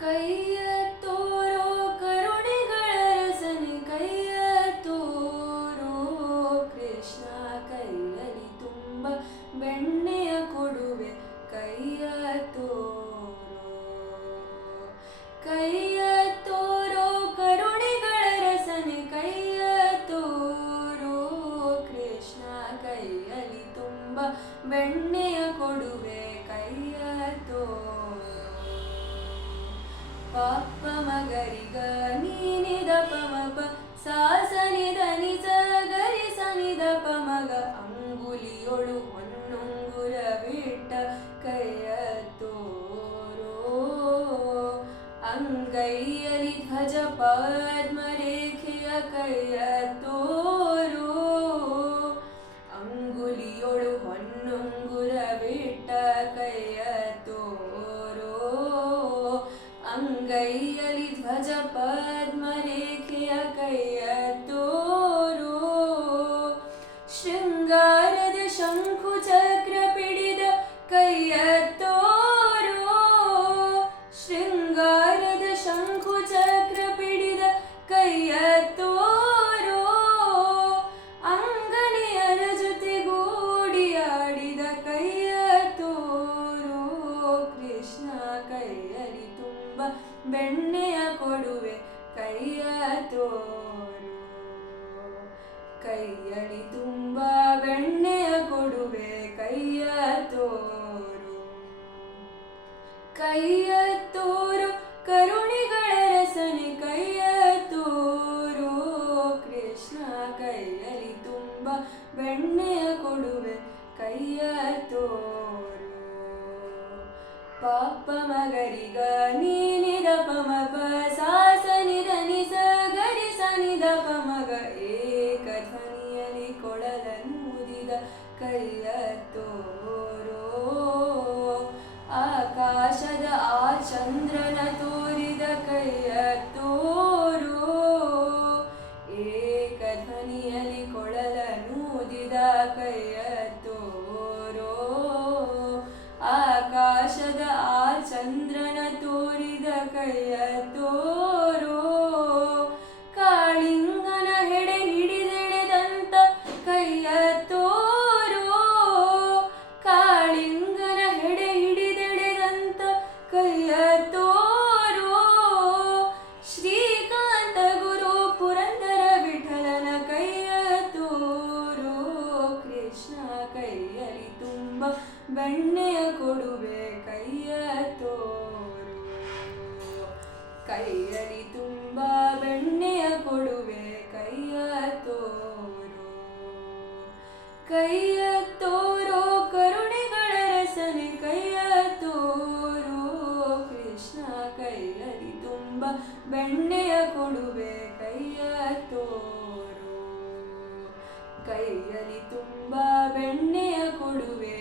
ಕೈಯ ತೋರೋ ಕರುಣಿಗಳ ರಸನೆ, ಕೈಯ ತೋರೋ ಕೃಷ್ಣ. ಕೈಯಲ್ಲಿ ತುಂಬ ಬೆಣ್ಣೆಯ ಕೊಡುವೆ, ಕೈಯ ತೋರೋ. ಕೈಯ ತೋರೋ ಕರುಣಿಗಳ ರಸನೆ, ಕೈಯ ತೋರೋ ಕೃಷ್ಣ. ಕೈಯಲ್ಲಿ ತುಂಬ ಬೆಣ್ಣೆಯ ಕೊಡುವೆ, ಕೈಯ ತೋರೋ. ಪಾಪ ಮಗರಿಗ ನೀನಿದ ಪಮಪ ಸಾಸನಿದ ನಿಜ ಗರಿ ಸನಿದ ಪಮಗ. ಅಂಗುಲಿಯೊಳು ಹೊನ್ನುಂಗುರ ಬಿಟ್ಟ, ಕೈಯ ತೋರೋ. ಅಂಗೈಯಲಿ ಧ್ವಜ ಪದ್ಮರೇಖೆಯ, ಕೈಯ ತೋರೋ. ಅಂಗುಲಿಯೊಳು ಹೊನ್ನುಂಗುರ ಬಿಟ್ಟ, ಕೈಯ ತೋರೋ. ಅಂಗೈಯಲಿ ಧ್ವಜ ಪದ್ಮರೇಖೆಯ, ಕೈಯ ತೋರೋ. ಶೃಂಗಾರದ ಶಂಖು ಚಕ್ರ ಪಿಡಿದ, ಕೈಯ ತೋರೋ. ಶೃಂಗಾರದ ಶಂಖು ಚಕ್ರ ಪಿಡಿದ, ಕೈಯ ತೋರೋ. ಅಂಗನೆಯರ ಜೊತೆಗೂಡಿಯಾಡಿದ, ಕೈಯ ತೋರೋ ಕೃಷ್ಣ. ಕೈಯಲ್ಲಿ ತುಂಬ ಬೆಣ್ಣೆಯ ಕೊಡುವೆ, ಕೈಯ ತೋರೋ. ಕೈಯಲ್ಲಿ ತುಂಬ ಬೆಣ್ಣೆಯ ಕೊಡುವೆ, ಕೈಯ ತೋರೋ. ಕೈಯ ತೋರೋ ಕರುಣಿಗಳ ರಸನೆ, ಕೈಯ ತೋರೋ ಕೃಷ್ಣ. ಕೈಯಲ್ಲಿ ತುಂಬ ಬೆಣ್ಣೆಯ ಕೊಡುವೆ, ಕೈಯ ತೋರೋ. ಪಾಪ ಮಗರಿಗ ನೀನಿದ ಪಮಪ ಸಾಸನಿದ ನಿಸ ಗರಿ ಸನಿದ ಪಮಗ. ಏಕಧ್ವನಿಯಲಿ ಕೊಳಲನೂದಿದ, ಕೈಯ ತೋರೋ. ಆಕಾಶದ ಆ ಚಂದ್ರನ ತೋರಿದ, ಕೈಯ ತೋರೋ. ಏಕಧ್ವನಿಯಲಿ ಕೊಳಲನೂದಿದ, ಕೈಯ ತೋರೋ. ಆಕಾಶದ ಆ ಚಂದ್ರನ ತೋರಿದ, ಕೈಯ ತೋರೋ. ಕಾಳಿಂಗನ ಹೆಡೆ ಹಿಡಿದೆಳೆದಂತ, ಕೈಯ ತೋರೋ. ಕಾಳಿಂಗನ ಹೆಡೆ ಹಿಡಿದೆಳೆದಂತ, ಕೈಯ ತೋರೋ. ಶ್ರೀಕಾಂತ ಗುರು ಪುರಂದರ ವಿಠಲನ, ಕೈಯ ತೋರೋ ಕೃಷ್ಣ. ಕೈಯಲ್ಲಿ ತುಂಬ ಬೆಣ್ಣೆಯ ಕೊಡುವೆ, ಕೈಯ ತೋರೋ. ಕೈಯಲ್ಲಿ ತುಂಬ ಬೆಣ್ಣೆಯ ಕೊಡುವೆ, ಕೈಯ ತೋರೋ. ಕೈಯ ತೋರೋ ಕರುಣಿಗಳ ರಸನೆ, ಕೈಯ ತೋರೋ ಕೃಷ್ಣ. ಕೈಯಲ್ಲಿ ತುಂಬ ಬೆಣ್ಣೆಯ ಕೊಡುವೆ, ಕೈಯ ತೋರೋ. ಕೈಯಲ್ಲಿ ತುಂಬ ಬೆಣ್ಣೆಯ ಕೊಡುವೆ,